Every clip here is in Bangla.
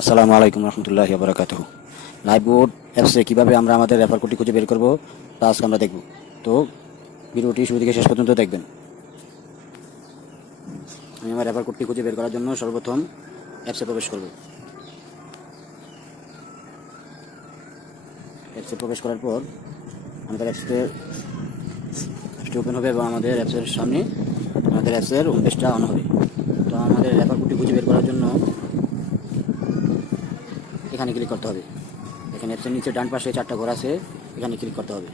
আসসালামু আলাইকুম রহমতুল্লাহি ওয়া বারাকাতুহু। লাইভ বোর্ড অ্যাপসে কীভাবে আমরা আমাদের রেফার কোডটি খুঁজে বের করব তা আজকে আমরা দেখব। তো ভিডিওটি শুরু থেকে শেষ পর্যন্ত দেখবেন। আমি আমার রেফার কোডটি খুঁজে বের করার জন্য সর্বপ্রথম অ্যাপসে প্রবেশ করব। অ্যাপসে প্রবেশ করার পর আমাদের অ্যাপসটি ওপেন হবে এবং আমাদের অ্যাপসের সামনে আমাদের অ্যাপসের হোম পেজটা অন হবে। তো আমাদের রেফার কোডটি খুঁজে বের করার জন্য এখানে ক্লিক করতে হবে। এখানে অ্যাপসের নিচে ডান পাশে 4টা ঘর আছে, এখানে ক্লিক করতে হবে।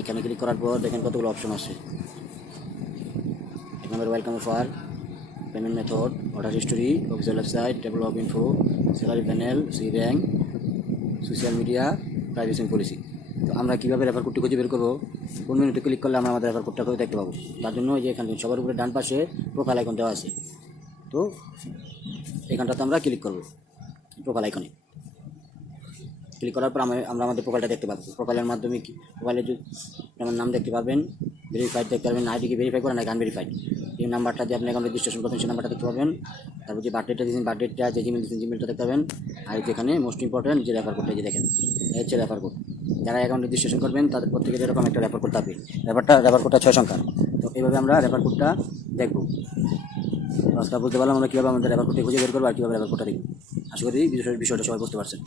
এখানে ক্লিক করার পর দেখেন কতগুলো অপশন আছে। এক নম্বর welcome offer, payment method, order history, official website, table of info, salary panel, C bank, social media, privacy policy. তো আমরা কীভাবে রেফার কোডটি খুঁজে বের করবো, কোন মেনুতে ক্লিক করলে আমরা আমাদের রেফার কোডটা দেখতে পাবো, তার জন্য এই যে এখানে সবার উপরে ডান পাশে প্রোফাইল আইকন দেওয়া আছে। তো এখানটাতে আমরা ক্লিক করবো, প্রোফাইল আইকনে ক্লিক করার পর আমরা আমাদের প্রোফাইলটা দেখতে পাবো। প্রোফাইলের মাধ্যমে প্রোফাইলে যেমন নাম দেখতে পারবেন, ভেরিফাইড দেখতে পারবেন, আইডি কি ভেরিফাই করেন নাকি আনভেরিফাইড, এই নাম্বারটা দিয়ে আপনি অ্যাকাউন্ট রেজিস্ট্রেশন করবেন সেই নাম্বারটা দেখতে পাবেন। তারপর যে বার্থডেটা দিয়েছেন বার্থডেটা, যে জিমেল দিয়েছেন জিমেলটা দেখতে পাবেন। আর যেখানে মোস্ট ইম্পর্টেন্ট যে রেফার কোডটা যে দেখেন, এই হচ্ছে রেফার কোড। যারা অ্যাকাউন্ট রেজিস্ট্রেশন করবেন তাদের প্রত্যেকের এরকম একটা রেফার কোড থাকবে। রেফার কোডটা 6 সংখ্যার। তো এইভাবে আমরা রেফার কোডটা দেখবো। আজকে বুঝতে পারলাম আমরা কীভাবে আমাদের রেফার কোডটি খুঁজে বের করবো আর কীভাবে রেফার কোডটা দেখব। আশা করি বিষয়টা সবাই বুঝতে পারছেন।